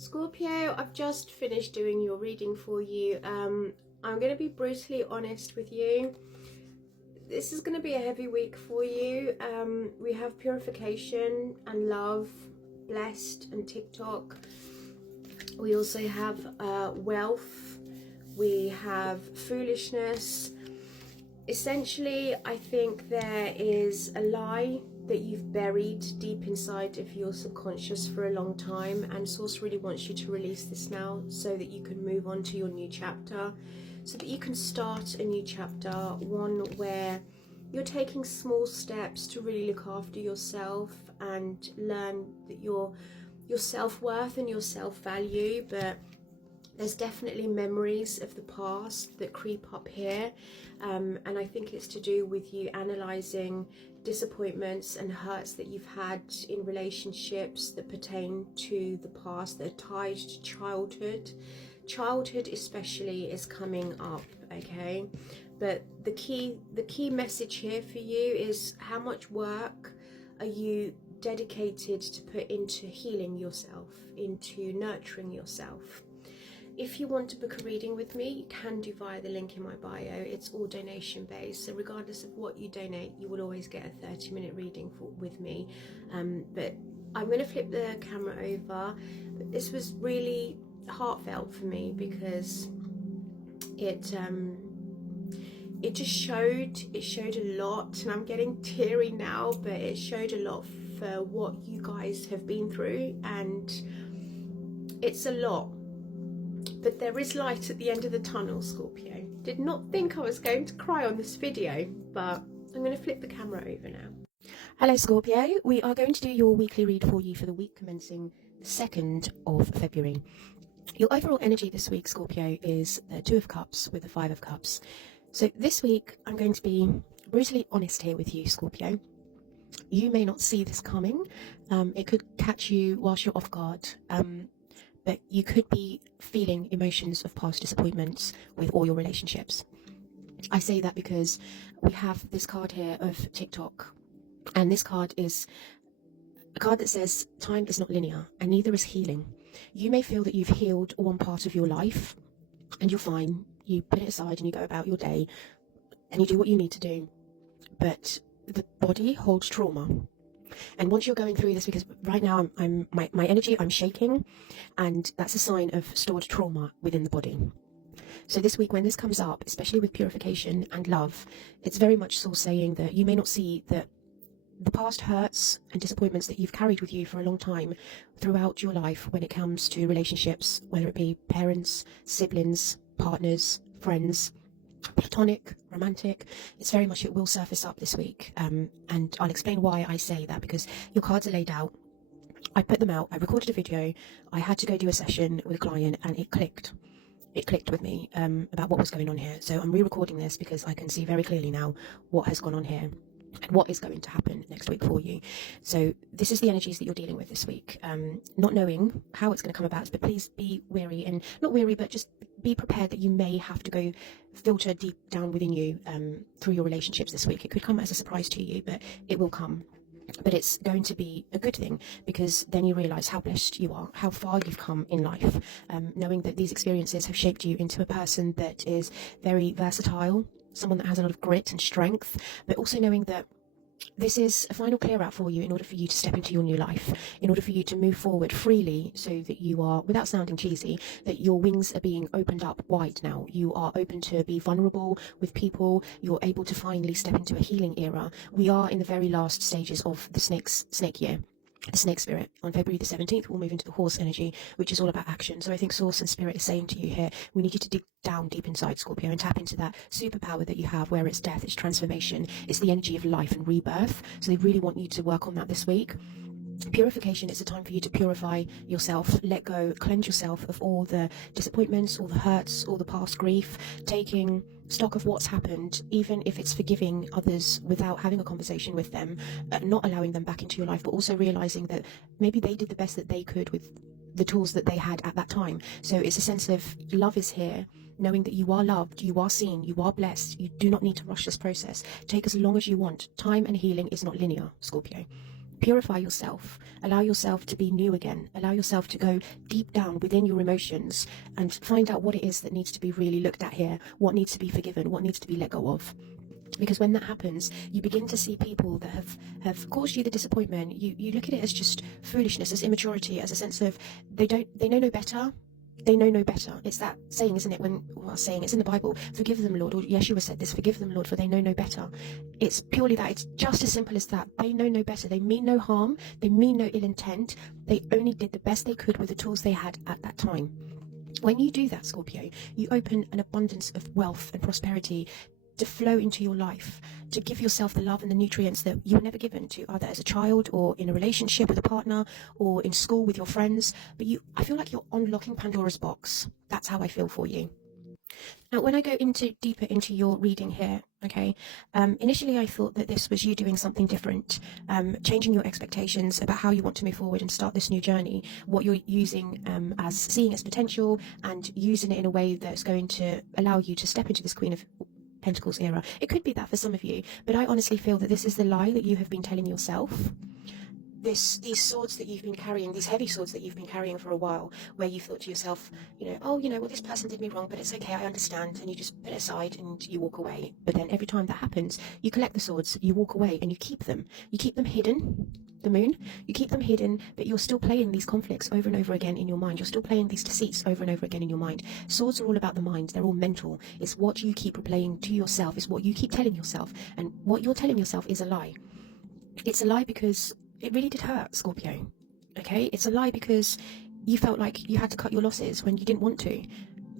Scorpio, I've just finished doing your reading for you. I'm going to be brutally honest with you. This is going to be a heavy week for you. We have purification and love, blessed and TikTok. We also have wealth. We have foolishness. Essentially, I think there is a lie that you've buried deep inside of your subconscious for a long time, and Source really wants you to release this now so that you can move on to your new chapter, so that you can start a new chapter, one where you're taking small steps to really look after yourself and learn that your self-worth and your self-value. But there's definitely memories of the past that creep up here, and I think it's to do with you analysing disappointments and hurts that you've had in relationships that pertain to the past, that are tied to childhood. Childhood especially is coming up, okay? But the key message here for you is how much work are you dedicated to put into healing yourself, into nurturing yourself. If you want to book a reading with me, you can do via the link in my bio. It's all donation based, so regardless of what you donate, you will always get a 30-minute reading with me. But I'm going to flip the camera over. But this was really heartfelt for me because it just showed a lot, and I'm getting teary now, but it showed a lot for what you guys have been through, and it's a lot. But there is light at the end of the tunnel, Scorpio. Did not think I was going to cry on this video, but I'm going to flip the camera over now. Hello Scorpio, we are going to do your weekly read for you for the week commencing the 2nd of February. Your overall energy this week, Scorpio, is the 2 of Cups with the 5 of Cups. So this week, I'm going to be brutally honest here with you, Scorpio. You may not see this coming. It could catch you whilst you're off guard. But you could be feeling emotions of past disappointments with all your relationships. I say that because we have this card here of TikTok, and this card is a card that says time is not linear, and neither is healing. You may feel that you've healed one part of your life and you're fine, you put it aside and you go about your day and you do what you need to do, but the body holds trauma. And once you're going through this, because right now my energy, I'm shaking, and that's a sign of stored trauma within the body. So this week when this comes up, especially with purification and love, it's very much so saying that you may not see that the past hurts and disappointments that you've carried with you for a long time throughout your life when it comes to relationships, whether it be parents, siblings, partners, friends, platonic, romantic, it's very much, it will surface up this week, and I'll explain why I say that, because your cards are laid out. I put them out, I recorded a video, I had to go do a session with a client, and it clicked with me about what was going on here. So I'm re-recording this because I can see very clearly now what has gone on here and what is going to happen next week for you. So this is the energies that you're dealing with this week, not knowing how it's going to come about, but please be wary, and not weary, but just be prepared that you may have to go filter deep down within you through your relationships this week. It could come as a surprise to you, but it will come. But it's going to be a good thing, because then you realize how blessed you are, how far you've come in life, knowing that these experiences have shaped you into a person that is very versatile, someone that has a lot of grit and strength, but also knowing that this is a final clear out for you in order for you to step into your new life, in order for you to move forward freely, so that you are, without sounding cheesy, that your wings are being opened up wide now. You are open to be vulnerable with people. You're able to finally step into a healing era. We are in the very last stages of the snake year. The snake spirit. On February the 17th, we'll move into the horse energy, which is all about action. So I think Source and Spirit is saying to you here, we need you to dig down deep inside, Scorpio, and tap into that superpower that you have, where it's death, it's transformation, it's the energy of life and rebirth. So they really want you to work on that this week. Purification is a time for you to purify yourself, let go, cleanse yourself of all the disappointments, all the hurts, all the past grief, taking stock of what's happened, even if it's forgiving others without having a conversation with them, not allowing them back into your life, but also realizing that maybe they did the best that they could with the tools that they had at that time. So it's a sense of love is here, knowing that you are loved, you are seen, you are blessed. You do not need to rush this process. Take as long as you want. Time and healing is not linear, Scorpio. purify yourself, allow yourself to be new again, allow yourself to go deep down within your emotions and find out what it is that needs to be really looked at here, what needs to be forgiven, what needs to be let go of. Because when that happens, you begin to see people that have caused you the disappointment. You look at it as just foolishness, as immaturity, as a sense of they know no better. They know no better. It's that saying, isn't it? Saying it's in the Bible, forgive them, Lord, or Yeshua said this, forgive them, Lord, for they know no better. It's purely that. It's just as simple as that. They know no better. They mean no harm. They mean no ill intent. They only did the best they could with the tools they had at that time. When you do that, Scorpio, you open an abundance of wealth and prosperity to flow into your life, to give yourself the love and the nutrients that you were never given to, either as a child or in a relationship with a partner or in school with your friends. But I feel like you're unlocking Pandora's box. That's how I feel for you. Now, when I go deeper into your reading here, okay, initially I thought that this was you doing something different, changing your expectations about how you want to move forward and start this new journey, what you're using as seeing as potential and using it in a way that's going to allow you to step into this Queen of Pentacles era. It could be that for some of you, but I honestly feel that this is the lie that you have been telling yourself. These swords that you've been carrying, these heavy swords that you've been carrying for a while, where you thought to yourself, well, this person did me wrong, but it's okay, I understand, and you just put it aside and you walk away. But then every time that happens, you collect the swords, you walk away, and you keep them hidden. The moon, you keep them hidden, but you're still playing these conflicts over and over again in your mind. You're still playing these deceits over and over again in your mind. Swords are all about the mind. They're all mental. It's what you keep replaying to yourself. It's what you keep telling yourself. And what you're telling yourself is a lie. It's a lie because it really did hurt, Scorpio. Okay? It's a lie because you felt like you had to cut your losses when you didn't want to.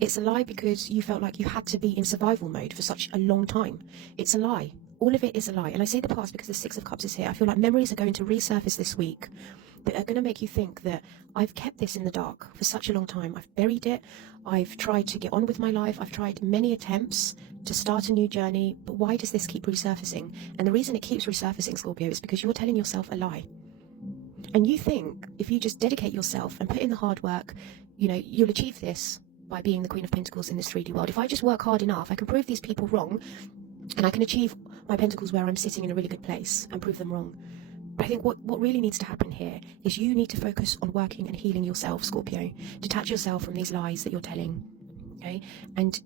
It's a lie because you felt like you had to be in survival mode for such a long time. It's a lie. All of it is a lie. And I say the past because the Six of Cups is here. I feel like memories are going to resurface this week that are going to make you think that I've kept this in the dark for such a long time. I've buried it. I've tried to get on with my life. I've tried many attempts to start a new journey. But why does this keep resurfacing? And the reason it keeps resurfacing, Scorpio, is because you're telling yourself a lie. And you think if you just dedicate yourself and put in the hard work, you'll achieve this by being the Queen of Pentacles in this 3D world. If I just work hard enough, I can prove these people wrong and I can achieve my pentacles where I'm sitting in a really good place and prove them wrong. But I think what really needs to happen here is you need to focus on working and healing yourself, Scorpio. Detach yourself from these lies that you're telling, okay? And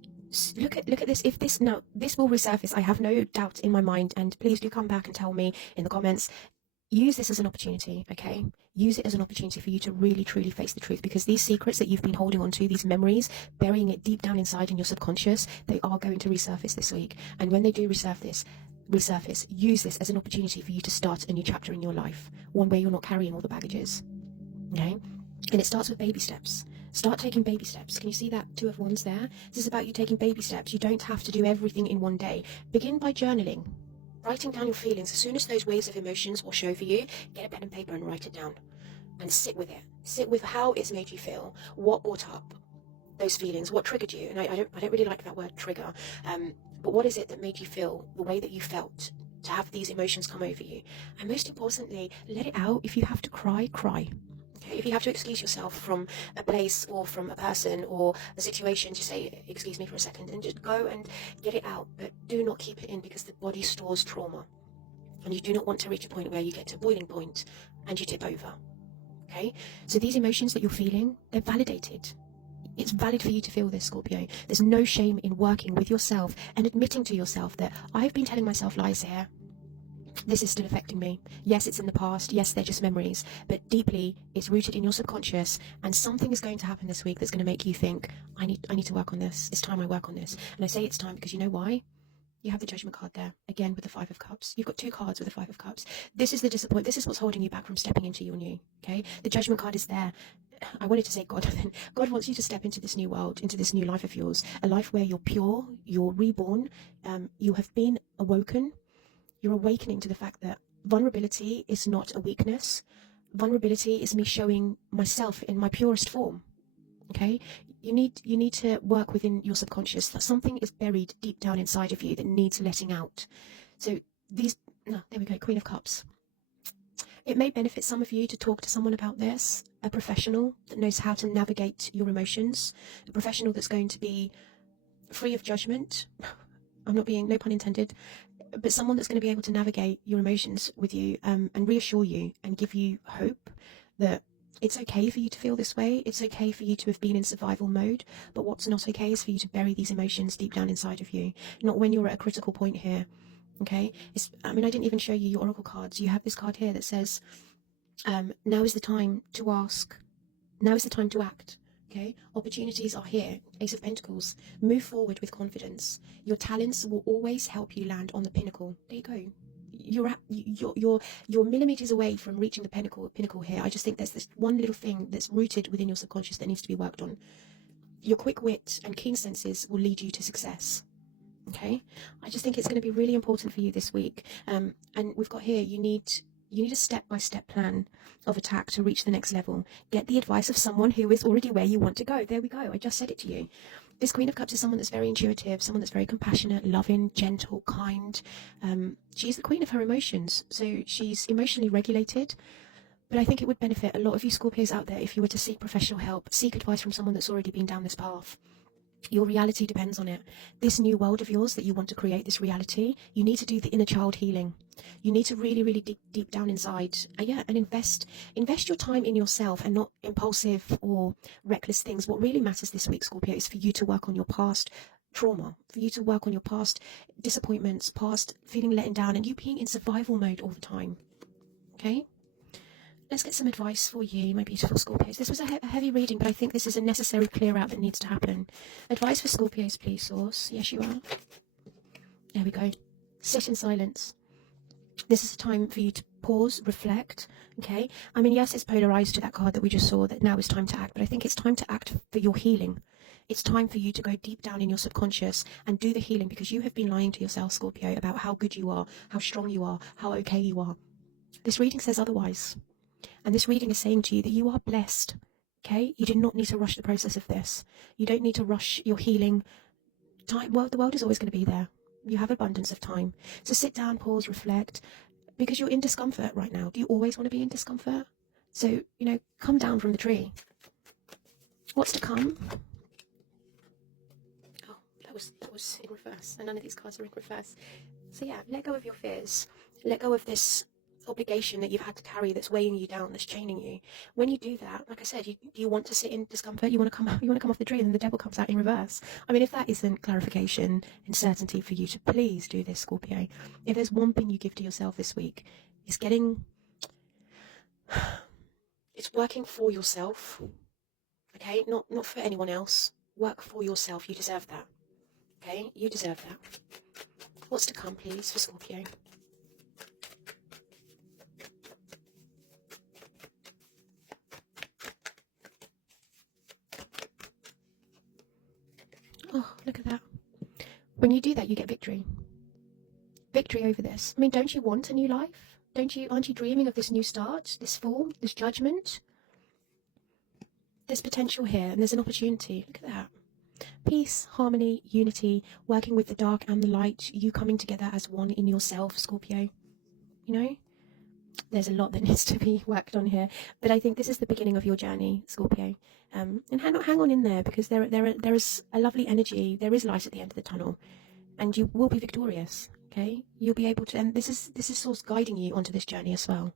look at this. If this will resurface, I have no doubt in my mind, and please do come back and tell me in the comments. Use this as an opportunity, okay? Use it as an opportunity for you to really, truly face the truth, because these secrets that you've been holding on to, these memories, burying it deep down inside in your subconscious, they are going to resurface this week. And when they do resurface, use this as an opportunity for you to start a new chapter in your life, one where you're not carrying all the baggages, okay? And it starts with baby steps. Start taking baby steps. Can you see that Two of Wands there? This is about you taking baby steps. You don't have to do everything in one day. Begin by journaling. Writing down your feelings. As soon as those waves of emotions wash over you, get a pen and paper and write it down. And sit with it. Sit with how it's made you feel. What brought up those feelings? What triggered you? And I don't really like that word trigger. But what is it that made you feel the way that you felt to have these emotions come over you? And most importantly, let it out. If you have to cry, cry. Okay? If you have to excuse yourself from a place or from a person or a situation, just say, excuse me for a second, and just go and get it out. But do not keep it in, because the body stores trauma. And you do not want to reach a point where you get to a boiling point and you tip over. Okay? So these emotions that you're feeling, they're validated. It's valid for you to feel this, Scorpio. There's no shame in working with yourself and admitting to yourself that I've been telling myself lies here. This is still affecting me. Yes, it's in the past. Yes, they're just memories. But deeply, it's rooted in your subconscious, and something is going to happen this week that's going to make you think, I need to work on this. It's time I work on this. And I say it's time because you know why? You have the Judgment card there, again with the Five of Cups. You've got two cards with the Five of Cups. This is the disappointment. This is what's holding you back from stepping into your new, okay? The Judgment card is there. I wanted to say God. God wants you to step into this new world, into this new life of yours, a life where you're pure, you're reborn, you have been awoken. You're awakening to the fact that vulnerability is not a weakness. Vulnerability is me showing myself in my purest form. Okay? You need to work within your subconscious. That something is buried deep down inside of you that needs letting out. So there we go, Queen of Cups. It may benefit some of you to talk to someone about this, a professional that knows how to navigate your emotions, a professional that's going to be free of judgment. I'm not being, no pun intended. but someone that's going to be able to navigate your emotions with you, and reassure you and give you hope that it's okay for you to feel this way. It's okay for you to have been in survival mode, but what's not okay is for you to bury these emotions deep down inside of you, not when you're at a critical point here. Okay, I mean, I didn't even show you your oracle cards. You have this card here that says, now is the time to ask. Now is the time to act. Okay, opportunities are here. Ace of Pentacles. Move forward with confidence. Your talents will always help you land on the pinnacle. There you go. You're millimeters away from reaching the pinnacle here. I just think there's this one little thing that's rooted within your subconscious that needs to be worked on. Your quick wit and keen senses will lead you to success. Okay, I just think it's going to be really important for you this week. And we've got here, you need a step-by-step plan of attack to reach the next level. Get the advice of someone who is already where you want to go. There we go. I just said it to you. This Queen of Cups is someone that's very intuitive, someone that's very compassionate, loving, gentle, kind. She's the queen of her emotions, so she's emotionally regulated. But I think it would benefit a lot of you Scorpios out there if you were to seek professional help, seek advice from someone that's already been down this path. Your reality depends on it. This new world of yours that you want to create, this reality, you need to do the inner child healing. You need to really, really deep down inside, and invest your time in yourself and not impulsive or reckless things. What really matters this week, Scorpio, is for you to work on your past trauma, for you to work on your past disappointments, past feeling let down, and you being in survival mode all the time. Okay? Let's get some advice for you, my beautiful Scorpios. This was a heavy reading, but I think this is a necessary clear out that needs to happen. Advice for Scorpios, please, Source. Yes, you are. There we go. Sit in silence. This is a time for you to pause, reflect, okay? I mean, yes, it's polarized to that card that we just saw, that now is time to act, but I think it's time to act for your healing. It's time for you to go deep down in your subconscious and do the healing, because you have been lying to yourself, Scorpio, about how good you are, how strong you are, how okay you are. This reading says otherwise. And this reading is saying to you that you are blessed, okay? You do not need to rush the process of this. You don't need to rush your healing. Well, the world is always going to be there. You have abundance of time. So sit down, pause, reflect, because you're in discomfort right now. Do you always want to be in discomfort? So, come down from the tree. What's to come? Oh, that was in reverse, and none of these cards are in reverse. So yeah, let go of your fears. Let go of this obligation that you've had to carry that's weighing you down, that's chaining you. When you do that, like I said, you want to sit in discomfort, you want to come off the tree, and the devil comes out in reverse. I mean, if that isn't clarification and certainty for you to please do this, Scorpio. If there's one thing you give to yourself this week, it's working for yourself. Okay, not for anyone else. Work for yourself. You deserve that. Okay, you deserve that. What's to come, please, for Scorpio? Oh, look at that. When you do that, you get victory. Victory over this. I mean, don't you want a new life? Aren't you dreaming of this new start, this fall, this judgment? There's potential here, and there's an opportunity. Look at that. Peace, harmony, unity, working with the dark and the light, you coming together as one in yourself, Scorpio. There's a lot that needs to be worked on here, but I think this is the beginning of your journey, Scorpio. And hang on in there, because there is a lovely energy. There is light at the end of the tunnel, and you will be victorious. Okay, you'll be able to, and this is Source guiding you onto this journey as well.